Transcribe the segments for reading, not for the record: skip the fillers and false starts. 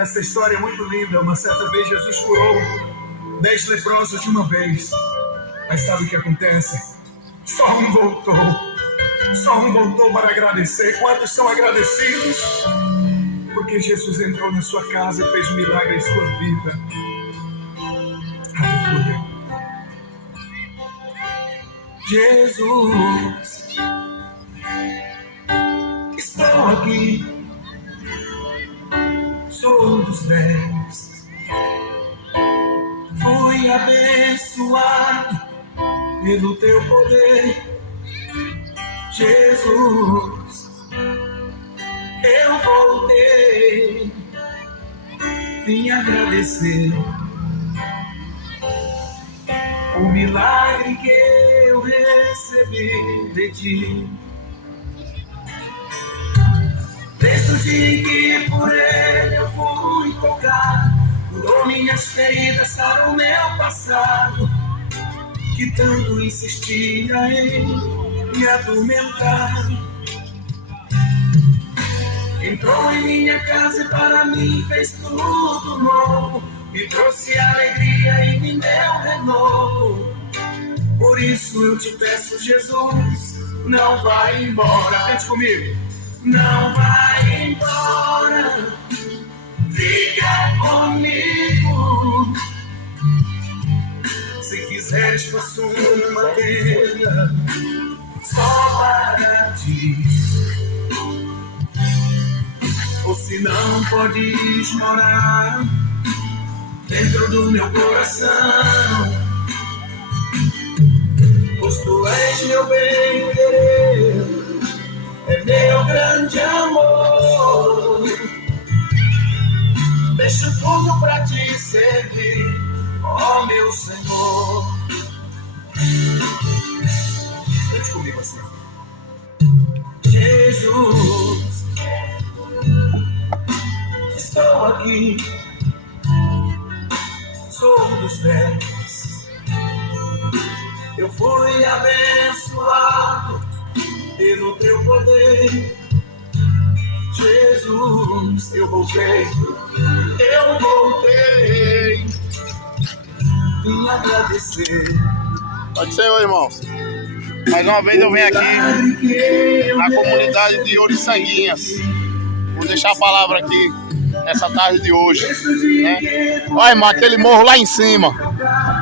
Essa história é muito linda. Uma certa vez Jesus curou 10 leprosos de uma vez. Mas sabe o que acontece? Só um voltou. Só um voltou para agradecer. Quantos são agradecidos? Porque Jesus entrou na sua casa e fez um milagre em sua vida. Aleluia. Jesus, estou aqui. Sou um dos 10. Fui abençoado pelo teu poder. Jesus, eu voltei, vim agradecer o milagre que eu recebi de ti. Desde o dia em que por ele eu fui tocar, curou minhas feridas, sarou meu passado, que tanto insistia em me atormentar. Entrou em minha casa e para mim fez tudo novo, me trouxe alegria e me deu renovo. Por isso eu te peço, Jesus, não vai embora. Cante comigo. Não vai embora, fica comigo. Se quiseres, faço uma tenda só para ti. Ou se não, podes morar dentro do meu coração. Pois tu és meu bem-querer, é meu grande amor. Deixo tudo pra te servir, ó meu Senhor. Cante comigo assim. Jesus, estou aqui, sou um dos 10. Eu fui abençoado pelo teu poder. Jesus, eu voltei, vim agradecer. Pode ser, irmãos. Mais uma vez eu venho aqui na comunidade de Oriçanguinhas. Vou deixar a palavra aqui nessa tarde de hoje, né? Olha, irmão, aquele morro lá em cima,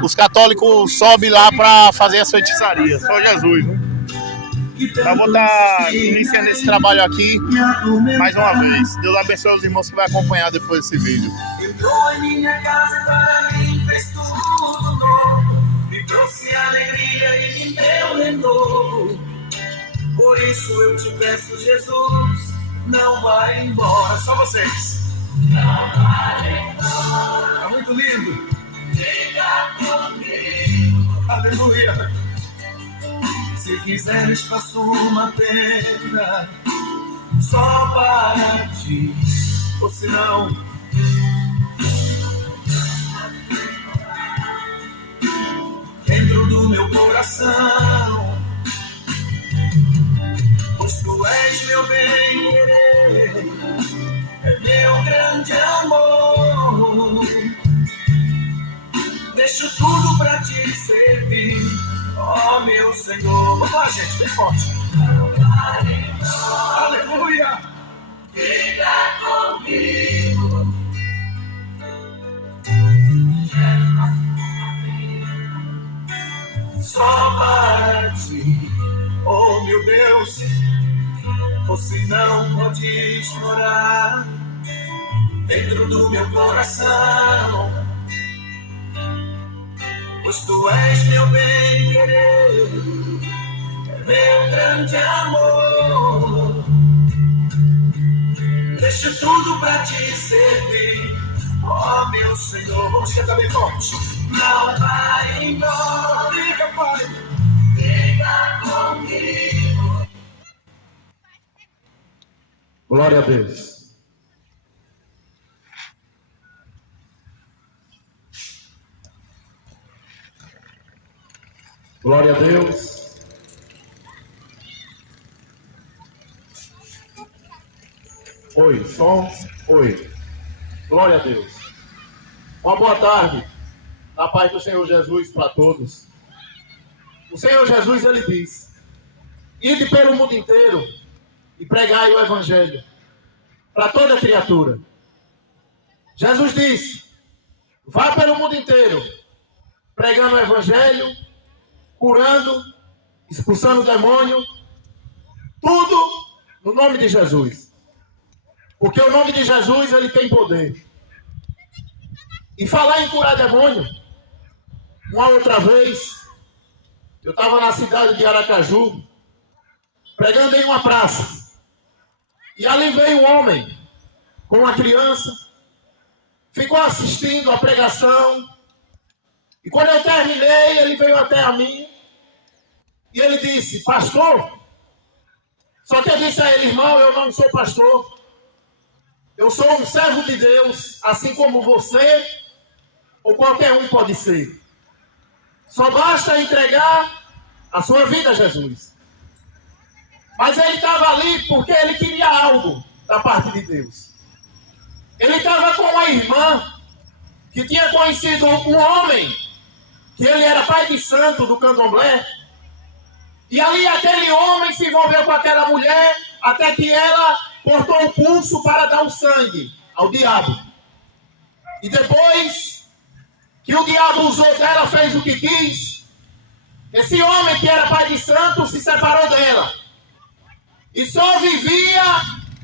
os católicos sobem lá para fazer as feitiçarias. Só Jesus, né? Eu vou estar iniciando esse trabalho aqui mais uma vez. Deus abençoe os irmãos que vão acompanhar depois desse vídeo. Entrou em minha casa para mim, fez tudo novo, me trouxe alegria e me deu renovo. Por isso eu te peço, Jesus, não vai embora. Só vocês. Não vai embora. Tá muito lindo. Fica comigo. Aleluia. Se quiseres, faço uma tenda só para ti. Ou se não, dentro do meu coração. Pois tu és meu bem-querer, é meu grande amor. Deixo tudo pra te servir, ó meu Senhor. Vamos lá, gente, bem forte. Aleluia. Fica comigo. Só para ti, oh meu Deus. Ou se não, podes morar dentro do meu coração. Pois tu és meu bem-querer, é meu grande amor. Deixo tudo pra te servir, ó meu Senhor. Vamos cantar bem forte. Não vai embora, fica, Pai. Fica comigo. Glória a Deus. Glória a Deus. Oi, som. Oi. Glória a Deus. Uma boa tarde, na paz do Senhor Jesus para todos. O Senhor Jesus, ele diz: ide pelo mundo inteiro e pregai o Evangelho para toda criatura. Jesus disse: vá pelo mundo inteiro, pregando o Evangelho, curando, expulsando o demônio, tudo no nome de Jesus. Porque o nome de Jesus, ele tem poder. E falar em curar demônio, uma outra vez, eu estava na cidade de Aracaju, pregando em uma praça. E ali veio um homem com uma criança, ficou assistindo a pregação. E quando eu terminei, ele veio até a mim e ele disse: pastor. Só que eu disse a ele: irmão, eu não sou pastor. Eu sou um servo de Deus, assim como você ou qualquer um pode ser. Só basta entregar a sua vida a Jesus. Mas ele estava ali porque ele queria algo da parte de Deus. Ele estava com uma irmã que tinha conhecido um homem, que ele era pai de santo do candomblé. E ali aquele homem se envolveu com aquela mulher, até que ela cortou o pulso para dar o sangue ao diabo. E depois que o diabo usou dela, fez o que quis, esse homem que era pai de santo se separou dela. E só vivia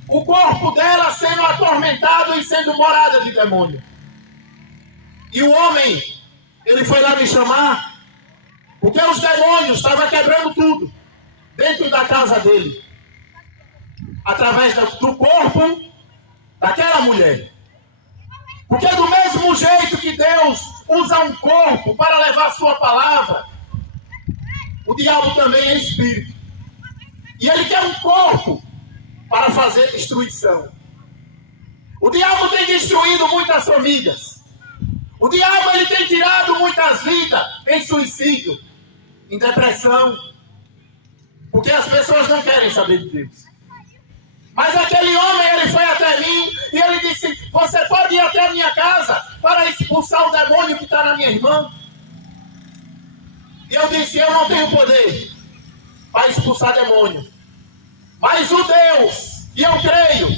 o corpo dela sendo atormentado e sendo morada de demônio. E o homem, ele foi lá me chamar, porque os demônios estavam quebrando tudo dentro da casa dele, através do corpo daquela mulher. Porque do mesmo jeito que Deus usa um corpo para levar a sua palavra, o diabo também é espírito. E ele quer um corpo para fazer destruição. O diabo tem destruído muitas famílias. O diabo, ele tem tirado muitas vidas em suicídio, em depressão, porque as pessoas não querem saber de Deus. Mas aquele homem, ele foi até mim e ele disse: você pode ir até a minha casa para expulsar o demônio que está na minha irmã? E eu disse: eu não tenho poder para expulsar demônio. Mas o Deus, e eu creio,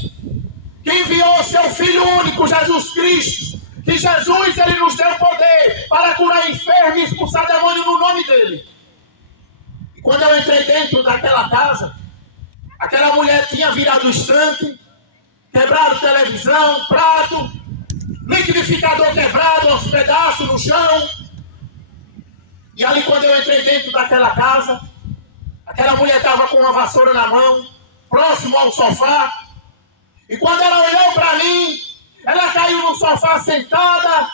que enviou seu Filho único, Jesus Cristo, que Jesus, ele nos deu poder para curar enfermos e expulsar demônio no nome dele. E quando eu entrei dentro daquela casa, aquela mulher tinha virado o estante, quebrado televisão, prato, liquidificador quebrado aos pedaços no chão. E ali quando eu entrei dentro daquela casa, aquela mulher estava com uma vassoura na mão, próximo ao sofá. E quando ela olhou para mim, ela caiu no sofá sentada.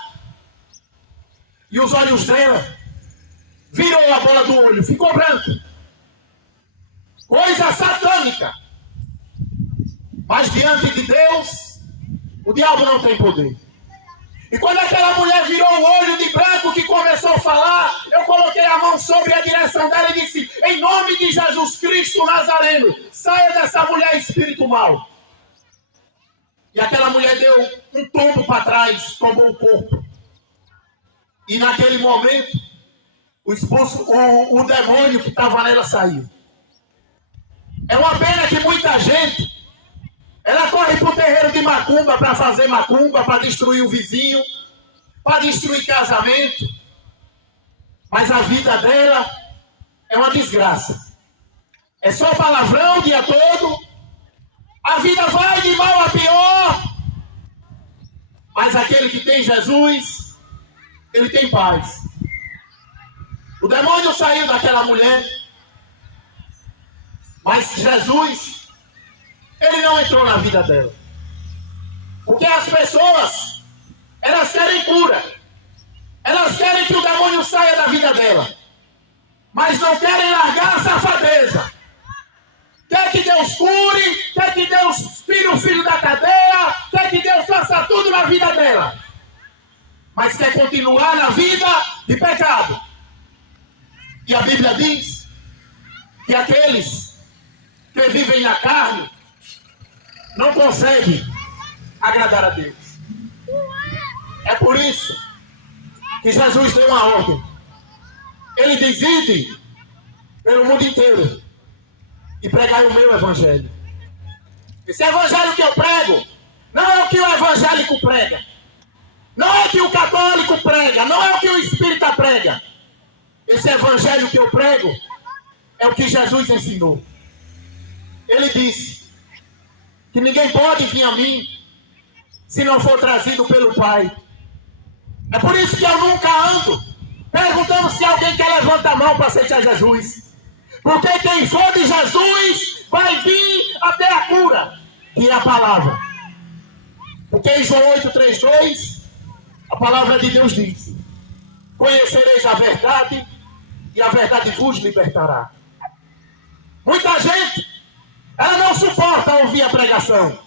E os olhos dela virou a bola do olho, ficou branco. Coisa satânica. Mas diante de Deus, o diabo não tem poder. E quando aquela mulher virou o olho de branco, que começou a falar, eu coloquei a mão sobre a direção dela e disse: em nome de Jesus Cristo Nazareno, saia dessa mulher, espírito mau. E aquela mulher deu um tombo para trás, tombou o corpo. E naquele momento, o demônio que estava nela saiu. É uma pena que muita gente, ela corre para o terreiro de macumba para fazer macumba, para destruir o vizinho, para destruir casamento. Mas a vida dela é uma desgraça. É só palavrão o dia todo. A vida vai de mal a pior. Mas aquele que tem Jesus, ele tem paz. O demônio saiu daquela mulher, mas Jesus, ele não entrou na vida dela. Porque as pessoas, elas querem cura. Elas querem que o demônio saia da vida dela, mas não querem largar a safadeza. Quer que Deus cure, quer que Deus tire o filho da cadeia, quer que Deus faça tudo na vida dela, mas quer continuar na vida de pecado. E a Bíblia diz que aqueles que vivem na carne não conseguem agradar a Deus. É por isso que Jesus deu uma ordem. Ele diz: ide pelo mundo inteiro e pregai o meu evangelho. Esse evangelho que eu prego não é o que o evangélico prega, não é o que o católico prega, não é o que o espírita prega. Esse evangelho que eu prego é o que Jesus ensinou. Ele disse que ninguém pode vir a mim se não for trazido pelo Pai. É por isso que eu nunca ando perguntando se alguém quer levantar a mão para aceitar Jesus. Porque quem for de Jesus vai vir até a cura, que é a palavra. Porque em João 8,32, a palavra de Deus diz: conhecereis a verdade e a verdade vos libertará. Muita gente, ela não suporta ouvir a pregação.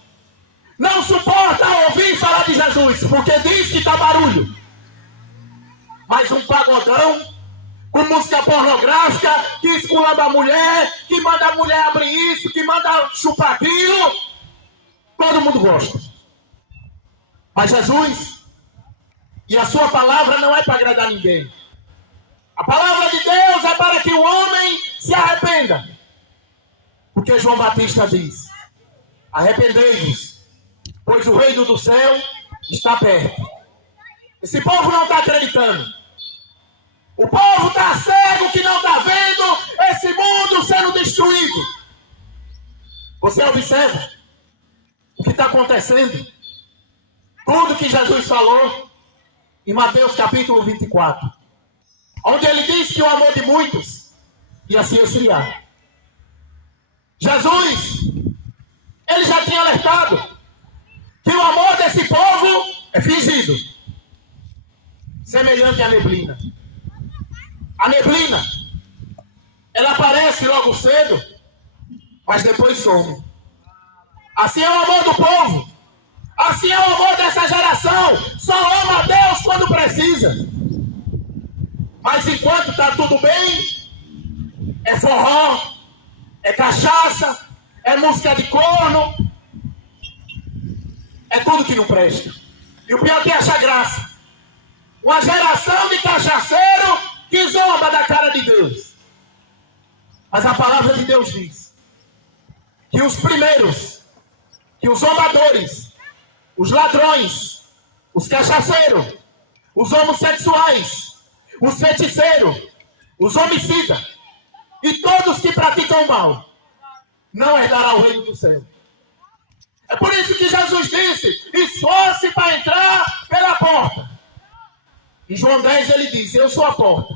Não suporta ouvir falar de Jesus, porque diz que está barulho. Mas um pagodão com música pornográfica, que esculamba a mulher, que manda a mulher abrir isso, que manda chupar aquilo, todo mundo gosta. Mas Jesus e a sua palavra não é para agradar ninguém. A palavra de Deus é para que o homem se arrependa. Porque João Batista diz: arrependei-vos, pois o reino do céu está perto. Esse povo não está acreditando. O povo está cego que não está vendo esse mundo sendo destruído. Você observa o que está acontecendo? Tudo que Jesus falou em Mateus capítulo 24. Onde ele diz que o amor de muitos ia se esfriar. Jesus, ele já tinha alertado que o amor desse povo é fingido. Semelhante à neblina. A neblina, ela aparece logo cedo, mas depois some. Assim é o amor do povo. Assim é o amor dessa geração. Só ama a Deus quando precisa. Mas enquanto está tudo bem, é forró, é cachaça, é música de corno, é tudo que não presta. E o pior é que acha graça. Uma geração de cachaceiro que zomba da cara de Deus. Mas a palavra de Deus diz que os primeiros, que os zombadores, os ladrões, os cachaceiros, os homossexuais, os feiticeiros, os homicidas e todos que praticam o mal não herdarão o reino do céu. É por isso que Jesus disse: esforce para entrar pela porta. Em João 10 ele diz: eu sou a porta.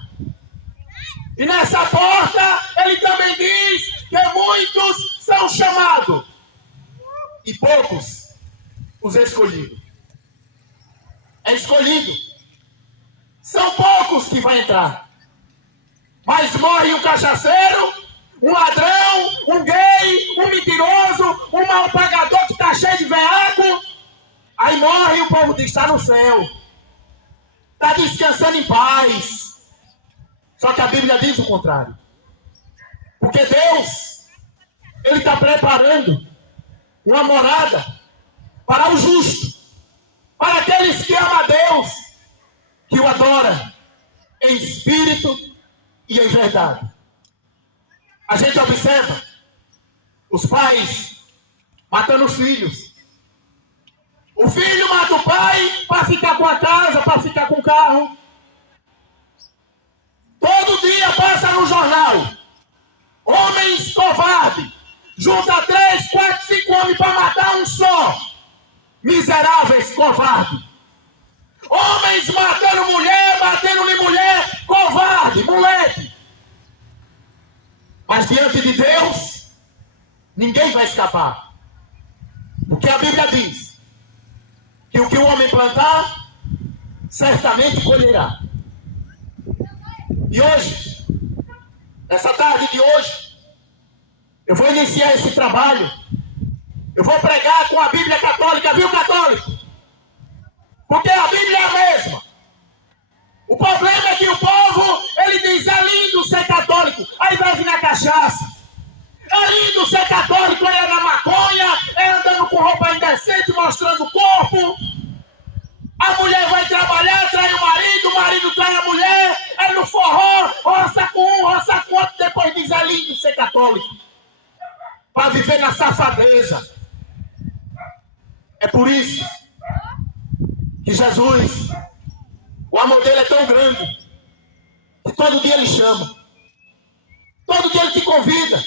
E nessa porta ele também diz que muitos são chamados e poucos os escolhidos. É escolhido. São poucos que vão entrar. Mas morre um cachaceiro, um ladrão, um gay, um mentiroso, um mal pagador que está cheio de veaco. Aí morre e o povo diz: está no céu. Está descansando em paz. Só que a Bíblia diz o contrário. Porque Deus, ele está preparando uma morada para o justo, para aqueles que amam a Deus, que o adoram em espírito e em verdade. A gente observa os pais matando os filhos. O filho mata o pai para ficar com a casa, para ficar com o carro. Todo dia passa no jornal: homens covardes, junta 3, 4, 5 homens para matar um só. Miseráveis covardes. Homens matando mulher, batendo em mulher, covarde, moleque. Mas diante de Deus, ninguém vai escapar. Porque a Bíblia diz que o que o homem plantar, certamente colherá. E hoje, nessa tarde de hoje, eu vou iniciar esse trabalho. Eu vou pregar com a Bíblia católica, viu, católico? Porque a Bíblia é a mesma. O problema é que o povo, ele diz: é lindo ser católico, aí vai vir na cachaça. É lindo ser católico, aí é na maconha, é andando com roupa indecente, mostrando o corpo. A A mulher vai trabalhar, trai o marido trai a mulher, é no forró, roça com um, roça com outro, depois diz é lindo ser católico. Para viver na safadeza. É por isso que Jesus, o amor dele é tão grande, que todo dia ele chama. Todo dia ele te convida.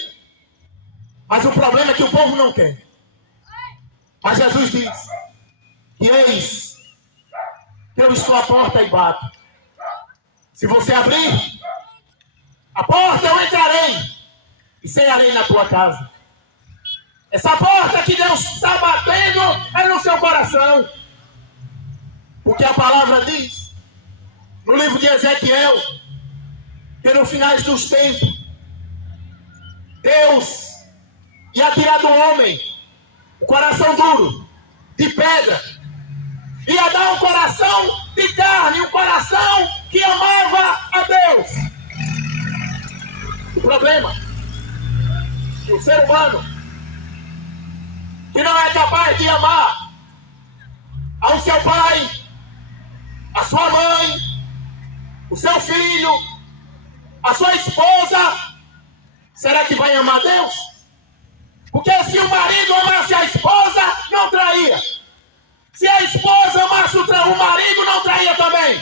Mas o problema é que o povo não quer. Mas Jesus diz que eis que eu estou à porta e bato. Se você abrir a porta, eu entrarei e cearei na tua casa. Essa porta que Deus está batendo é no seu coração. Porque a palavra diz, no livro de Ezequiel, que no final dos tempos, Deus ia tirar do homem o coração duro, de pedra, ia dar um coração de carne, um coração que amava a Deus. O problema é que o ser humano, que não é capaz de amar ao seu pai, a sua mãe, o seu filho, a sua esposa, será que vai amar Deus? Porque se o marido amasse a esposa, não traía. Se a esposa amasse o marido, não traía também.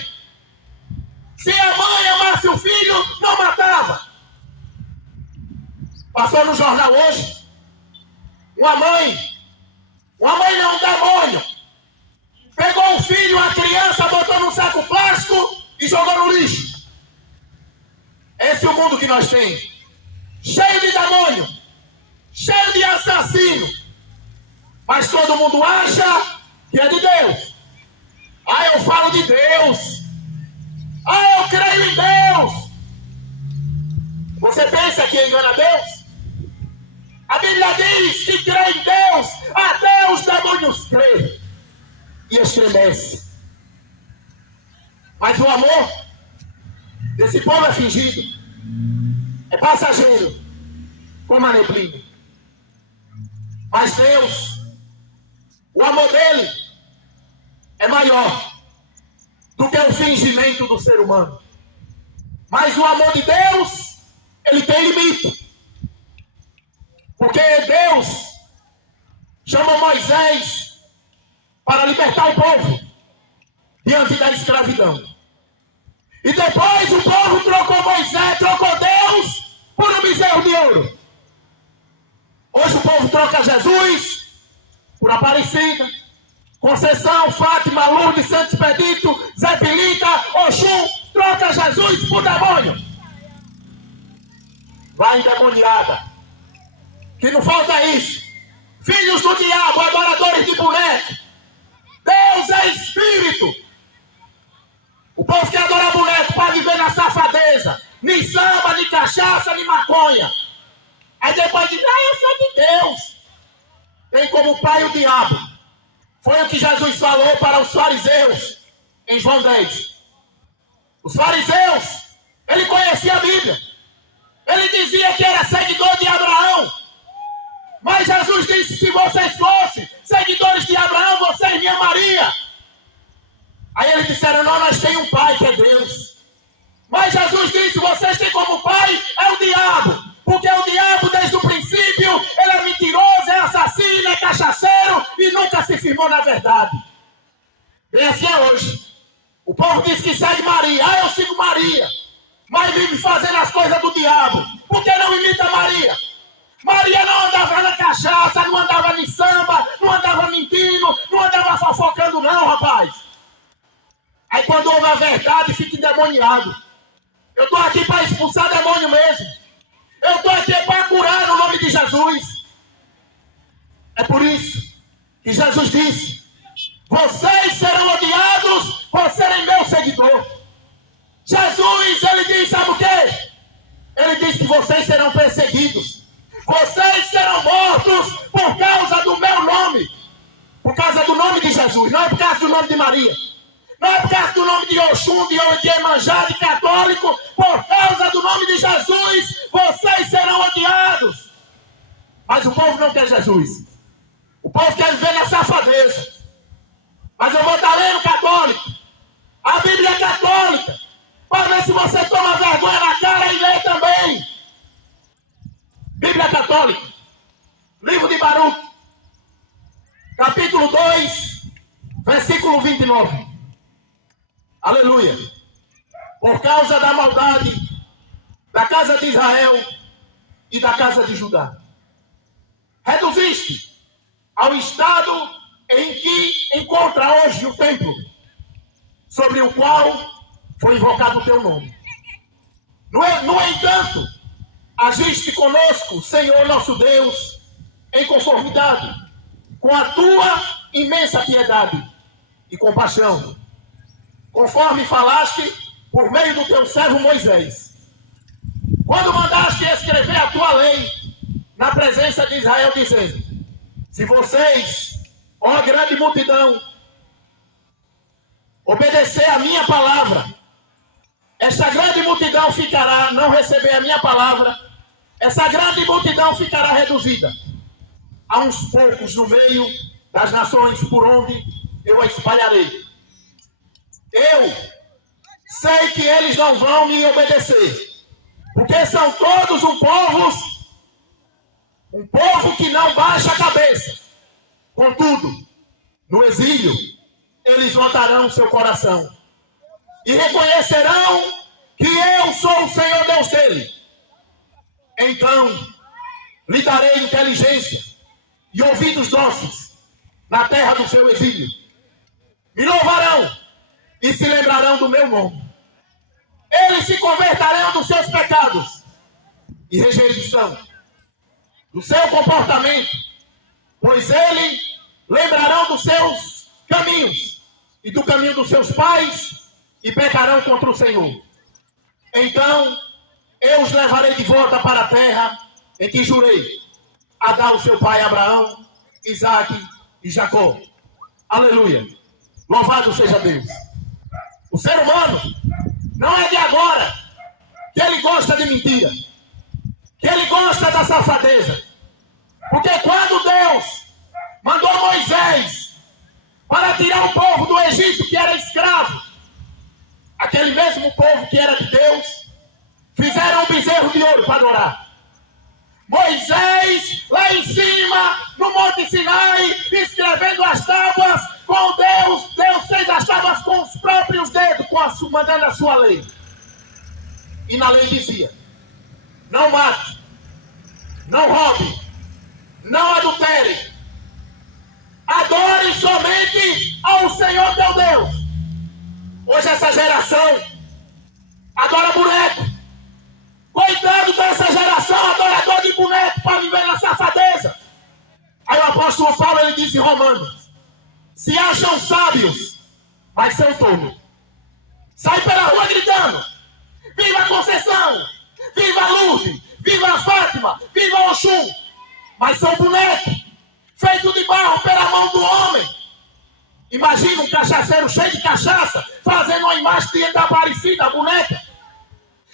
Se a mãe amasse o filho, não matava. Passou no jornal hoje, uma mãe não, um demônio, pegou um filho, uma criança, botou num saco plástico e jogou no lixo. Esse é o mundo que nós temos. Cheio de demônio, cheio de assassino. Mas todo mundo acha que é de Deus. Ah, eu falo de Deus. Ah, eu creio em Deus. Você pensa que engana Deus? A Bíblia diz que crê em Deus, até os demônios creem e estremece. Mas o amor desse povo é fingido, é passageiro, como a neblina. Mas Deus, o amor dele é maior do que o fingimento do ser humano. Mas o amor de Deus, ele tem limite. Porque Deus chamou Moisés para libertar o povo diante da escravidão. E depois o povo trocou Moisés, trocou Deus por um bezerro de ouro. Hoje o povo troca Jesus por Aparecida, Conceição, Fátima, Lourdes, Santo Expedito, Zé Pilita, Oxum, troca Jesus por demônio. Vai endemoniada. Que não falta isso. Filhos do diabo, adoradores de boneco. Deus é espírito. O povo que adora boneco para viver na safadeza. Nem samba, nem cachaça, nem maconha. Aí depois diz, eu sou de Deus. Tem como pai o diabo. Foi o que Jesus falou para os fariseus em João 10. Os fariseus, ele conhecia a Bíblia. Ele dizia que era seguidor de Abraão. Mas Jesus disse, se vocês fossem seguidores de Abraão, vocês me amariam. Aí eles disseram, não, nós temos um pai que é Deus. Mas Jesus disse, vocês têm como pai, é o diabo. Porque o diabo, desde o princípio, ele é mentiroso, é assassino, é cachaceiro e nunca se firmou na verdade. Bem assim é hoje. O povo diz que segue Maria. Eu sigo Maria. Mas vive fazendo as coisas do diabo. Por que não imita Maria? Maria não andava na cachaça, não andava em samba, não andava mentindo, não andava fofocando não, rapaz. Aí quando ouve a verdade, fica endemoniado. Eu estou aqui para expulsar demônio mesmo. Eu estou aqui para curar no nome de Jesus. É por isso que Jesus disse, vocês serão odiados por serem meu seguidor. Jesus, ele diz, sabe o quê? Ele diz que vocês serão perseguidos. Vocês serão mortos por causa do meu nome. Por causa do nome de Jesus. Não é por causa do nome de Maria. Não é por causa do nome de Oxum, de Iemanjá, de católico. Por causa do nome de Jesus, vocês serão odiados. Mas o povo não quer Jesus. O povo quer viver na safadeza. Mas eu vou estar lendo católico. A Bíblia é católica. Para ver se você toma vergonha na cara e lê também. Bíblia católica. Livro de Baruque. Capítulo 2, versículo 29. Aleluia. Por causa da maldade da casa de Israel e da casa de Judá, reduziste ao estado em que encontra hoje o templo, sobre o qual foi invocado o teu nome. No entanto, agiste conosco, Senhor nosso Deus, em conformidade com a tua imensa piedade e compaixão, conforme falaste por meio do teu servo Moisés, quando mandaste escrever a tua lei na presença de Israel, dizendo: se vocês, ó grande multidão, obedecer a minha palavra, esta grande multidão ficará, não receber a minha palavra, essa grande multidão ficará reduzida a uns poucos no meio das nações por onde eu a espalharei. Eu sei que eles não vão me obedecer, porque são todos um povo que não baixa a cabeça. Contudo, no exílio, eles voltarão seu coração e reconhecerão que eu sou o Senhor Deus dele. Então, lhe darei inteligência e ouvidos dóceis na terra do seu exílio. Me louvarão e se lembrarão do meu nome. Eles se converterão dos seus pecados e rejeição do seu comportamento, pois eles lembrarão dos seus caminhos e do caminho dos seus pais e pecarão contra o Senhor. Então eu os levarei de volta para a terra em que jurei a dar ao seu pai Abraão, Isaque e Jacó. Aleluia. Louvado seja Deus. O ser humano não é de agora que ele gosta de mentira, que ele gosta da safadeza. Porque quando Deus mandou Moisés para tirar o povo do Egito, que era escravo, aquele mesmo povo que era de Deus, fizeram um bezerro de ouro para adorar. Moisés, lá em cima, no Monte Sinai, escrevendo as tábuas com Deus, Deus fez as tábuas com os próprios dedos, mandando a sua lei. E na lei dizia: não mate, não roube, não adultere, adore somente ao Senhor teu Deus. Hoje essa geração adora boneco. Coitado dessa geração adorador de boneco para viver na safadeza. Aí o apóstolo Paulo, ele disse em Romanos: se acham sábios, mas são tolos. Sai pela rua gritando: viva a Conceição, viva a Lourdes, viva a Fátima, viva o Oxum. Mas são bonecos, feitos de barro pela mão do homem. Imagina um cachaceiro cheio de cachaça, fazendo uma imagem da Aparecida, a boneca.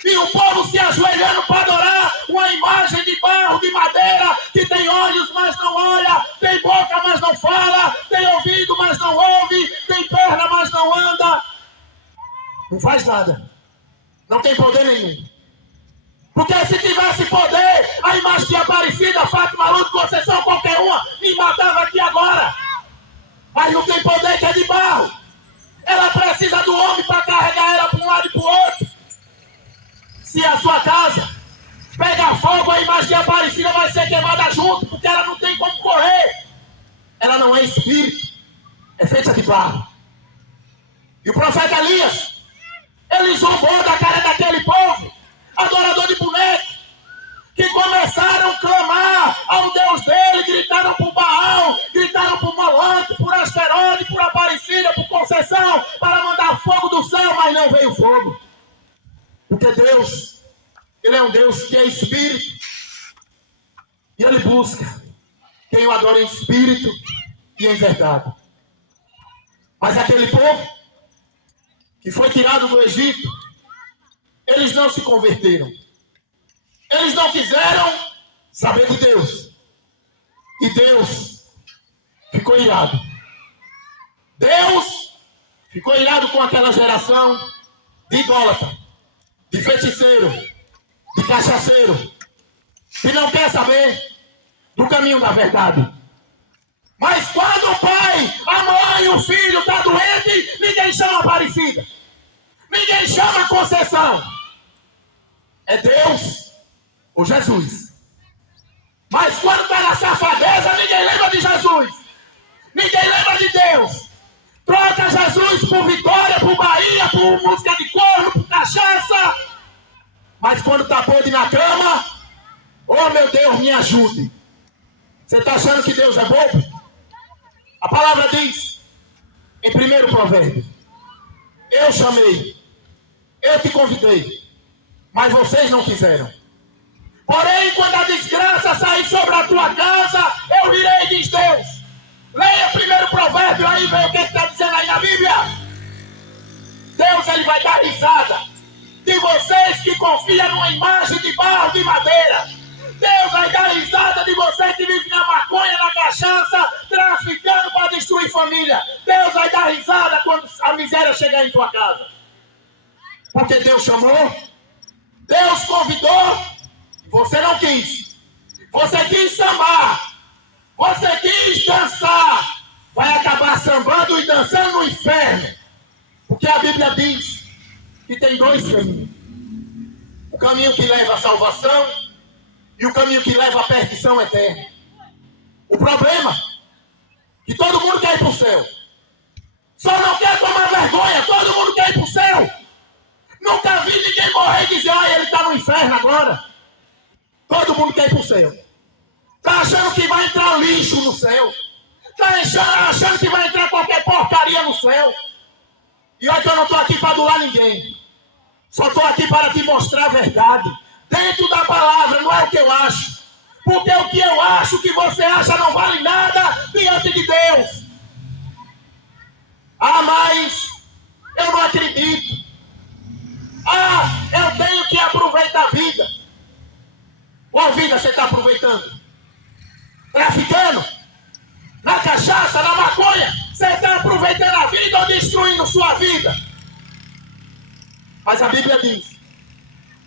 E o povo se ajoelhando para adorar uma imagem de barro, de madeira, que tem olhos, mas não olha, tem boca, mas não fala, tem ouvido, mas não ouve, tem perna, mas não anda. Não faz nada. Não tem poder nenhum. Porque se tivesse poder, a imagem de Aparecida, Fátima, Lourdes, Conceição, qualquer uma, me matava aqui agora. Mas não tem poder, que é de barro. Ela precisa do homem para carregar ela para um lado e para o outro. Se a sua casa pegar fogo, a imagem de Aparecida vai ser queimada junto, porque ela não tem como correr. Ela não é espírito, é feita de barro. E o profeta Elias, ele zombou da cara daquele povo, adorador de boneco, que começaram a clamar ao Deus dele, gritaram por Baal, gritaram por Moloque, por Asterode, por Aparecida, por Conceição, para mandar fogo do céu, mas não veio fogo. Porque Deus, ele é um Deus que é espírito, e ele busca quem o adora em espírito e em verdade. Mas aquele povo que foi tirado do Egito, eles não se converteram. Eles não quiseram saber de Deus. E Deus ficou irado. Deus ficou irado com aquela geração de idólatra, de feiticeiro, de cachaceiro, que não quer saber do caminho da verdade. Mas quando o pai, a mãe, o filho está doente, ninguém chama Aparecida, ninguém chama Conceição. É Deus ou Jesus. Mas quando está na safadeza, ninguém lembra de Jesus, ninguém lembra de Deus. Troca Jesus por Vitória, por Bahia, por música de corno, por cachaça. Mas quando está podre na cama, oh meu Deus, me ajude. Você está achando que Deus é bobo? A palavra diz, em 1 Provérbio, eu chamei, eu te convidei, mas vocês não quiseram. Porém, quando a desgraça sair sobre a tua casa, eu virei, diz Deus. Leia 1 Provérbio aí, vê o que está dizendo aí na Bíblia. Deus, ele vai dar risada de vocês que confiam numa imagem de barro, de madeira. Deus vai dar risada de você que vive na maconha, na cachaça, traficando para destruir família. Deus vai dar risada quando a miséria chegar em tua casa. Porque Deus chamou, Deus convidou, e você não quis. Você quis sambar, você quis dançar. Vai acabar sambando e dançando no inferno. Porque a Bíblia diz que tem dois caminhos. O caminho que leva à salvação e o caminho que leva à perdição eterna. O problema é que todo mundo quer ir para o céu. Só não quer tomar vergonha, todo mundo quer ir para o céu. Nunca vi ninguém morrer e dizer, olha, ele está no inferno agora. Todo mundo quer ir para o céu. Está achando que vai entrar lixo no céu. Está achando que vai entrar qualquer porcaria no céu. E olha que eu não estou aqui para adular ninguém. Só estou aqui para te mostrar a verdade. Dentro da palavra, não é o que eu acho. Porque o que eu acho, que você acha, não vale nada diante de Deus. Ah, mas eu não acredito. Ah, eu tenho que aproveitar a vida. Qual vida você está aproveitando? Traficando? Na cachaça, na maconha? Você está aproveitando a vida ou destruindo sua vida? Mas a Bíblia diz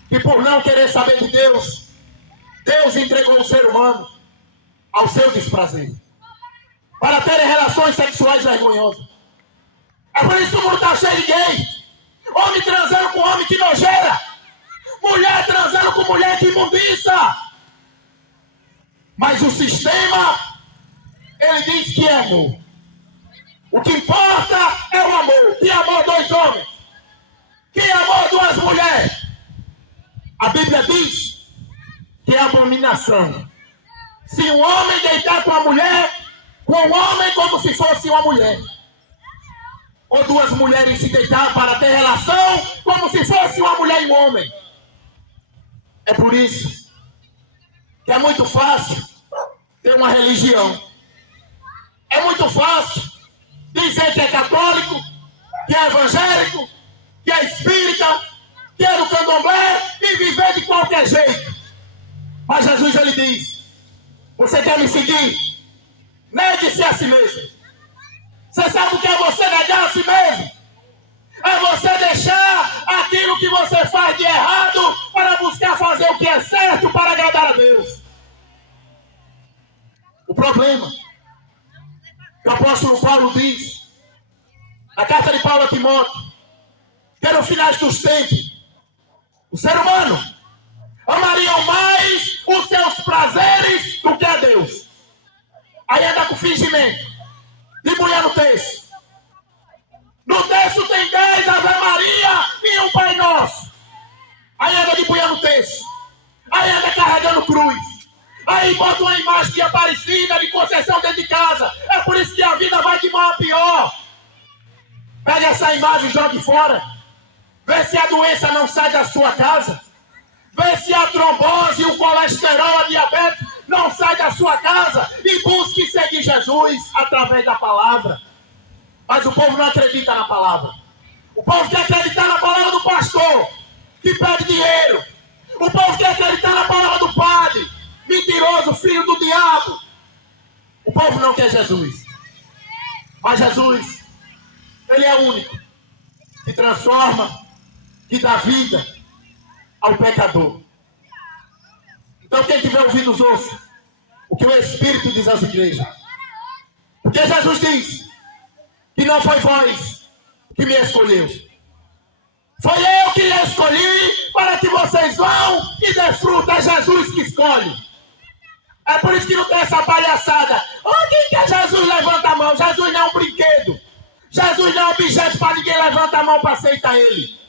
que por não querer saber de Deus, Deus entregou o ser humano ao seu desprazer, para terem relações sexuais vergonhosas. É por isso que o mundo está cheio de gay. Homem transando com homem, que nojeira. Mulher transando com mulher, que imundiça. Mas o sistema, ele diz que é amor. O que importa é o amor. Que amor dois homens? Que amor duas mulheres? A Bíblia diz que é abominação se um homem deitar com a mulher, com um homem como se fosse uma mulher. Ou duas mulheres se deitar para ter relação como se fosse uma mulher e um homem. É por isso que é muito fácil ter uma religião. É muito fácil dizer que é católico, que é evangélico, que é espírita, que é do candomblé e viver de qualquer jeito. Mas Jesus, ele diz, você quer me seguir? Negue-se a si mesmo. Você sabe o que é você negar a si mesmo? É você deixar aquilo que você faz de errado para buscar fazer o que é certo para agradar a Deus. O problema que o apóstolo Paulo diz na carta de Paulo a Timóteo, que no final dos tempos o ser humano amariam mais os seus prazeres do que a Deus. Aí anda com fingimento de mulher no texto. No texto tem 10 Ave Maria e um Pai Nosso. Aí anda de mulher no texto. Aí anda carregando cruz. Aí bota uma imagem de Aparecida, de Conceição dentro de casa. É por isso que a vida vai de mal a pior. Pega essa imagem e jogue fora. Vê se a doença não sai da sua casa. Vê se a trombose, o colesterol, a diabetes não sai da sua casa. E busque seguir Jesus através da palavra. Mas o povo não acredita na palavra. O povo quer acreditar na palavra do pastor, que pede dinheiro. O povo quer acreditar na palavra do padre, mentiroso, filho do diabo. O povo não quer Jesus. Mas Jesus, Ele é único, que transforma, que dá vida ao pecador. Então quem tiver ouvido os ouça o que o Espírito diz às igrejas. Porque Jesus diz que não foi vós que me escolheu. Foi eu que lhe escolhi para que vocês vão e desfrutem. É Jesus que escolhe. É por isso que não tem essa palhaçada. Quem quer Jesus? Levanta a mão. Jesus não é um brinquedo. Jesus não é um objeto para ninguém levantar a mão para aceitar ele.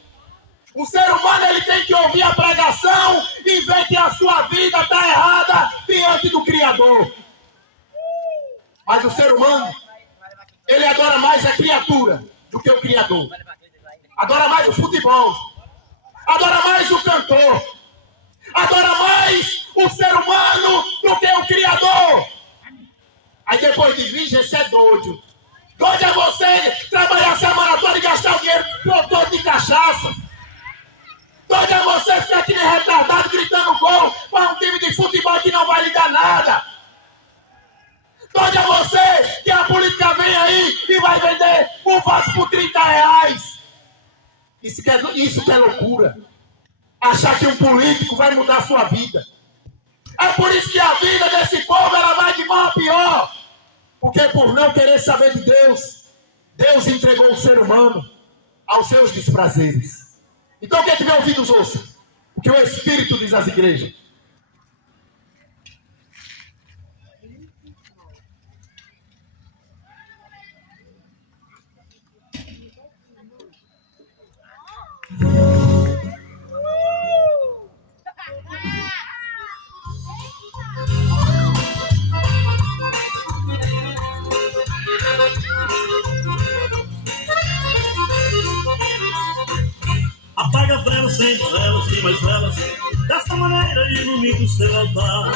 O ser humano ele tem que ouvir a pregação e ver que a sua vida está errada diante do Criador. Mas o ser humano, ele adora mais a criatura do que o Criador. Adora mais o futebol. Adora mais o cantor. Adora mais o ser humano do que o Criador. Aí depois de vir, esse é doido. Doido é você trabalhar a semana toda e gastar o dinheiro todo de cachaça. Doido é você ficar aqui nem retardado gritando gol para um time de futebol que não vai lhe dar nada. Doido é você que a política vem aí e vai vender um voto por R$30. Isso que é loucura. Achar que um político vai mudar a sua vida. É por isso que a vida desse povo ela vai de mal a pior. Porque por não querer saber de Deus, Deus entregou o ser humano aos seus desprazeres. Então quem tiver ouvidos ouça o que o Espírito diz às igrejas. Apaga velas, acende velas e mais velas. Dessa maneira ilumina o seu altar.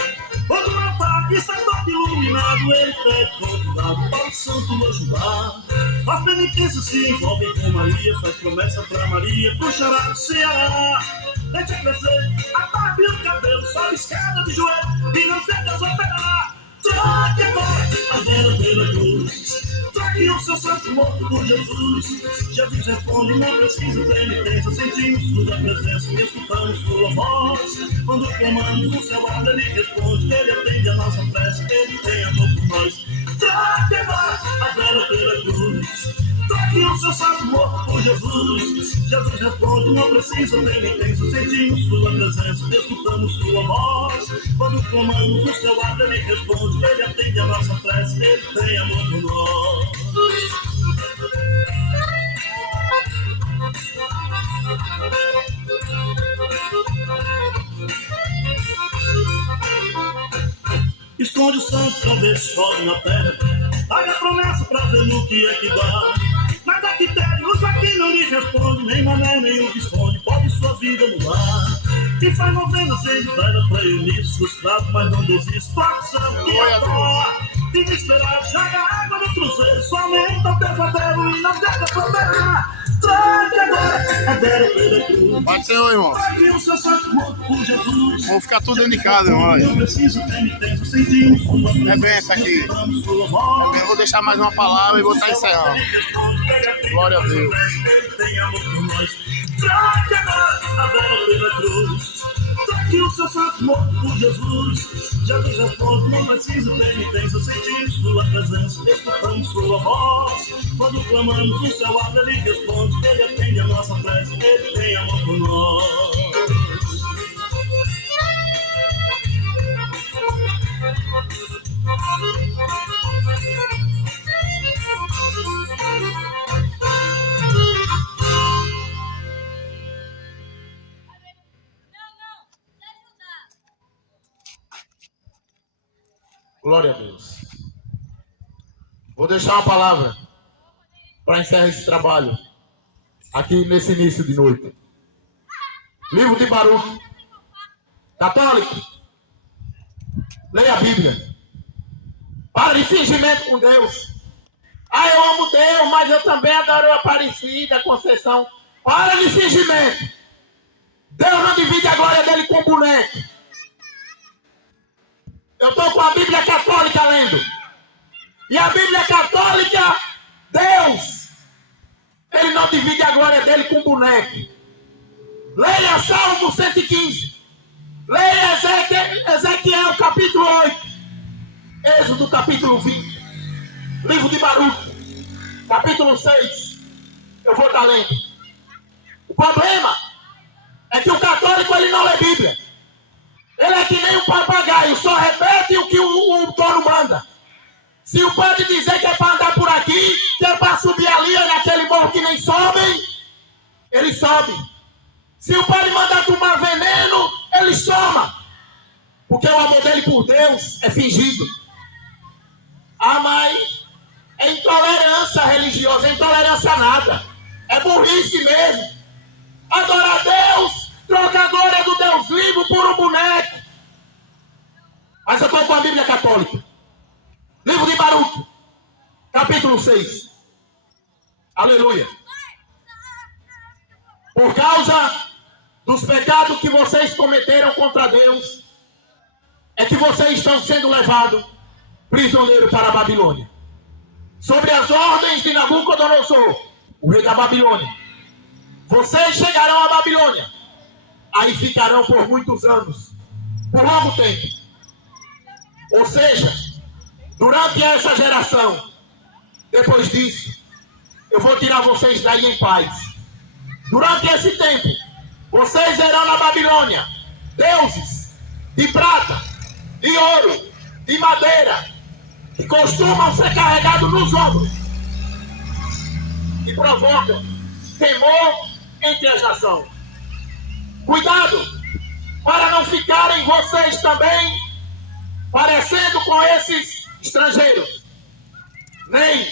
Quando o altar está todo iluminado, ele pede convidado para o santo ajudar. Faz penitência, se envolve com Maria, faz promessa para Maria, puxará do Ceará. Deixa crescer a barba e o cabelo, só escada de joelho e não se desoperar. Troque agora a vela pela cruz. Troque o seu santo morto por Jesus. Jesus responde, não precisa penitência. Sentimos sua presença e escutamos sua voz. Quando clamamos o céu abre, ele responde. Ele atende a nossa prece, ele tem amor por nós. Troque agora a vela pela cruz. Troque o seu santo morto por Jesus. Jesus responde, não precisa penitência. Sentimos sua presença, escutamos sua voz. Quando clamamos o céu abre, ele responde. Ele atende a nossa prece, ele tem amor por nós. Esconde o santo pra ver se chove na terra. Paga a promessa pra ver no que é que dá. Mas aqui tem os aqui não lhe responde. Nem Mané, nem o Visconde pode sua vida mudar. E faz novena, acende vela pra unir frustrado, mas não desiste. Toque santo e adora. Desesperado, joga água no cruzeiro. Somente o pesadelo e não deixa prosperar. Troque agora a vela pela cruz. Pode ser, irmão. Troque o seu santo morto por Jesus. Vamos ficar tudo dentro de casa, irmão. Não precisa penitência, sentimos sua presença. É bem isso aqui. É bem, eu vou deixar mais uma palavra e vou estar encerrando. Glória a Deus. Troque agora a vela pela cruz. Troque o seu santo morto por Jesus. Jesus responde, não precisa penitência. Sentimos sua presença, escutamos sua voz. Quando clamamos o céu abre, ele responde. Ele atende a nossa prece, ele tem amor por nós. Glória a Deus. Vou deixar uma palavra para encerrar esse trabalho aqui nesse início de noite. Livro de Baruque. Católico, leia a Bíblia. Para de fingimento com Deus. Eu amo Deus, mas eu também adoro a Aparecida, a Conceição. Para de fingimento. Deus não divide a glória dele com boneco. Eu estou com a Bíblia Católica lendo. E a Bíblia Católica, Deus não divide a glória dele com boneco. Leia Salmo 115. Leia Ezequiel capítulo 8. Êxodo capítulo 20. Livro de Baruque, capítulo 6. Eu vou estar lendo. O problema é que o católico ele não lê Bíblia. Ele é que nem um papagaio, só repete o que o dono manda. Se o padre dizer que é para andar por aqui, que é para subir ali, naquele morro que nem sobem, ele sobe. Se o padre mandar tomar veneno, ele toma. Porque o amor dele por Deus é fingido. Ah, mas é intolerância religiosa, é intolerância nada. É burrice mesmo. Adorar Deus, troca a glória do Deus vivo por um boneco. Mas eu estou com a Bíblia católica. Livro de Baruque, capítulo 6. Aleluia. Por causa dos pecados que vocês cometeram contra Deus, é que vocês estão sendo levados prisioneiros para a Babilônia. Sobre as ordens de Nabucodonosor, o rei da Babilônia. Vocês chegarão à Babilônia. Aí ficarão por muitos anos, por longo tempo. Ou seja, durante essa geração, depois disso, eu vou tirar vocês daí em paz. Durante esse tempo, vocês verão na Babilônia deuses de prata, de ouro, de madeira, que costumam ser carregados nos ombros e provocam temor entre as nações. Cuidado para não ficarem vocês também parecendo com esses estrangeiros, nem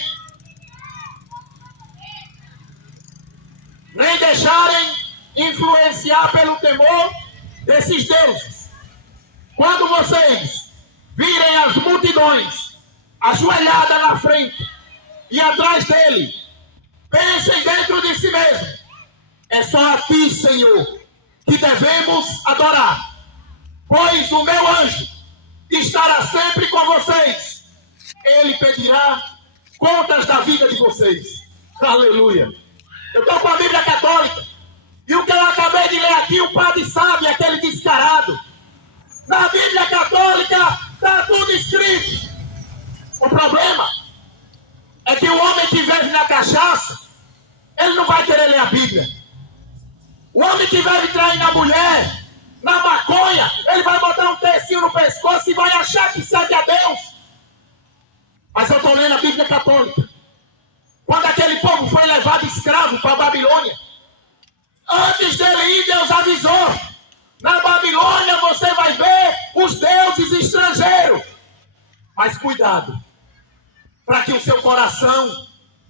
deixarem influenciar pelo temor desses deuses. Quando vocês virem as multidões ajoelhadas na frente e atrás dele, pensem dentro de si mesmo: é só a ti, Senhor, que devemos adorar, pois o meu anjo estará sempre com vocês. Ele pedirá contas da vida de vocês. Aleluia. Eu estou com a Bíblia católica. E o que eu acabei de ler aqui, o padre sabe, aquele descarado. Na Bíblia católica está tudo escrito. O problema é que o homem que vive na cachaça, ele não vai querer ler a Bíblia. O homem que vive traindo a mulher, na maconha, ele vai botar um tecinho no pescoço e vai achar que serve a Deus. Mas eu estou lendo a Bíblia católica. Quando aquele povo foi levado escravo para a Babilônia, antes dele ir, Deus avisou: na Babilônia você vai ver os deuses estrangeiros. Mas cuidado, para que o seu coração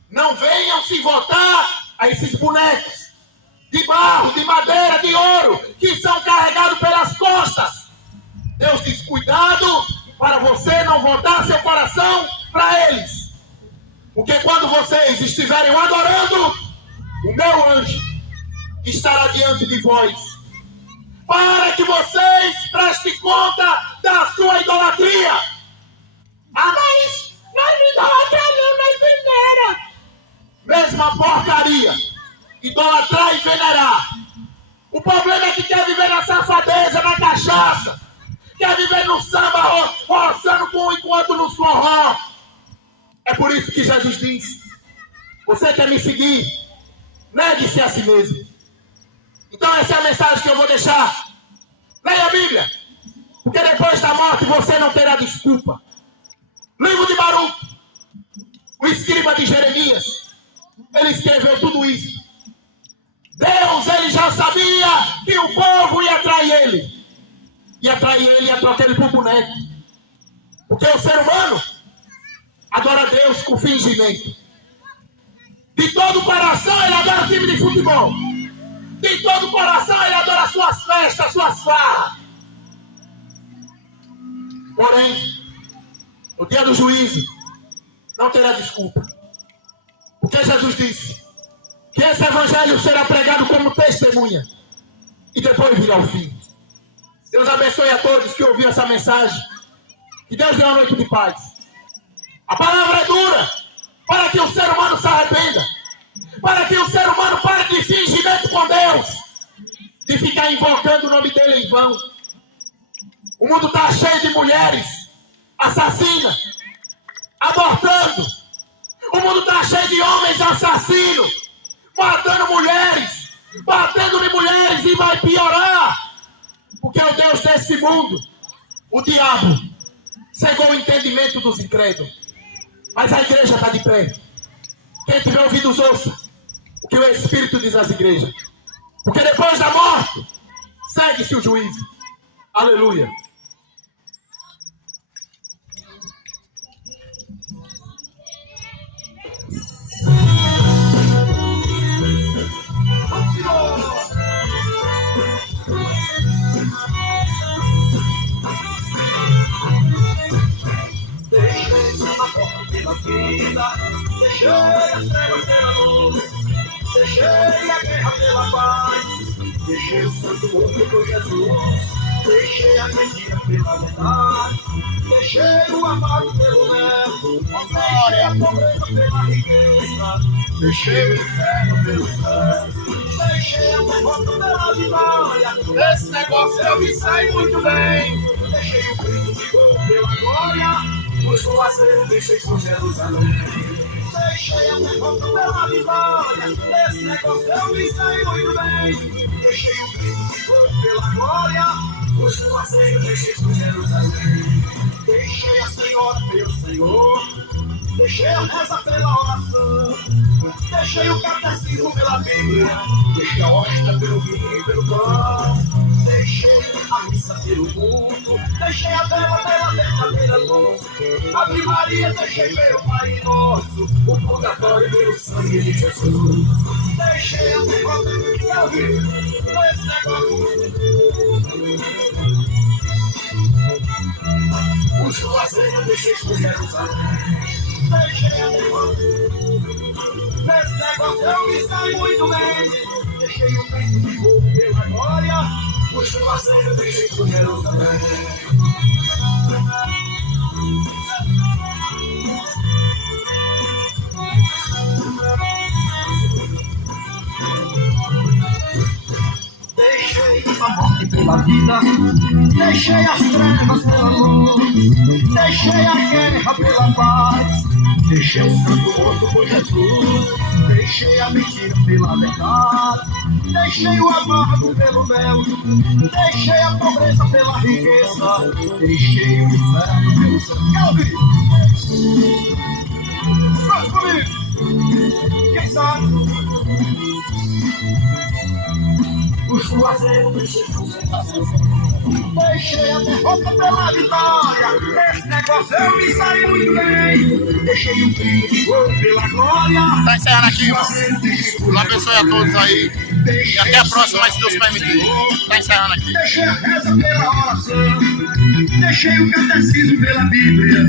não venha se voltar a esses bonecos de barro, de madeira, de ouro, que são carregados pelas costas. Deus diz: cuidado para você não voltar seu coração para eles. Porque quando vocês estiverem adorando, o meu anjo estará diante de vós, para que vocês prestem conta da sua idolatria. Ah, mas nós idolatra não, nós venera. Mesma porcaria. Idolatrar e venerar. O problema é que quer viver na safadeza, na cachaça. Quer viver no samba, roçando com um e com outro no forró. É por isso que Jesus diz: você quer me seguir? Negue-se a si mesmo. Então essa é a mensagem que eu vou deixar. Leia a Bíblia, porque depois da morte você não terá desculpa. Livro de Baruque, o escriba de Jeremias, ele escreveu tudo isso. Deus, ele já sabia que o povo ia trair ele. Ia trair ele, ia trocar ele por boneco. Porque o ser humano adora a Deus com fingimento. De todo o coração ele adora time de futebol. De todo o coração ele adora suas festas, suas farras. Porém, no dia do juízo, não terá desculpa. Porque Jesus disse que esse evangelho será pregado como testemunha e depois virá o fim. Deus abençoe a todos que ouviram essa mensagem. Que Deus dê uma noite de paz. A palavra é dura para que o ser humano se arrependa. para que o ser humano pare de fingimento com Deus, de ficar invocando o nome dele em vão. O mundo está cheio de mulheres assassinas, abortando. O mundo está cheio de homens assassinos, matando mulheres, batendo em mulheres, e vai piorar. Porque é o Deus desse mundo, o diabo, cegou o entendimento dos incrédulos. Mas a igreja está de pé. Quem tiver ouvidos, ouça o que o Espírito diz às igrejas. Porque depois da morte, segue-se o juízo. Aleluia. Deixei as trevas pela luz, deixei a guerra pela paz, deixei o santo outro por Jesus, deixei a mentira pela verdade, deixei o amargo pelo mel, deixei a pobreza pela riqueza, deixei o inferno pelo céu, deixei a derrota pela vitória. Esse negócio eu me saí muito bem. Deixei o grito de gol pela glória, pois o acerto deixei com Jerusalém. Deixei a derrota pela vitória, desse negócio eu me saí muito bem. Deixei o grito de gol pela glória, pois o acerto deixei com Jerusalém. Deixei a senhora pelo Senhor, deixei a reza pela oração, deixei o catecismo pela Bíblia, deixei a hóstia pelo vinho e pelo pão, deixei a missa pelo culto, deixei a vela pela verdadeira luz, Ave Maria deixei pelo Pai Nosso, o purgatório pelo sangue de Jesus. Deixei a derrota pelo rio, esse negócio. O Juazeiro eu deixei com Jerusalém. Deixei a derrota. Nesse negócio eu me saí muito bem. Deixei o peito de fogo pela glória. O Juazeiro eu deixei com Jerusalém. Deixei a morte pela vida, deixei as trevas pela luz, deixei a guerra pela paz, deixei o santo morto por Jesus, deixei a mentira pela verdade, deixei o amargo pelo mel, deixei a pobreza pela riqueza, deixei o inferno pelo céu. Quer ouvir? Faz comigo! Quem sabe? O Juazeiro deixei com Jerusalém. Deixei a derrota pela vitória. Esse negócio eu me saí muito bem. Deixei o grito de fogo pela glória. Tá encerrando aqui, irmão. Deus abençoe a todos aí. E até a próxima, se Deus permitir. Tá encerrando aqui. Deixei a reza pela oração. Deixei o catecismo pela Bíblia.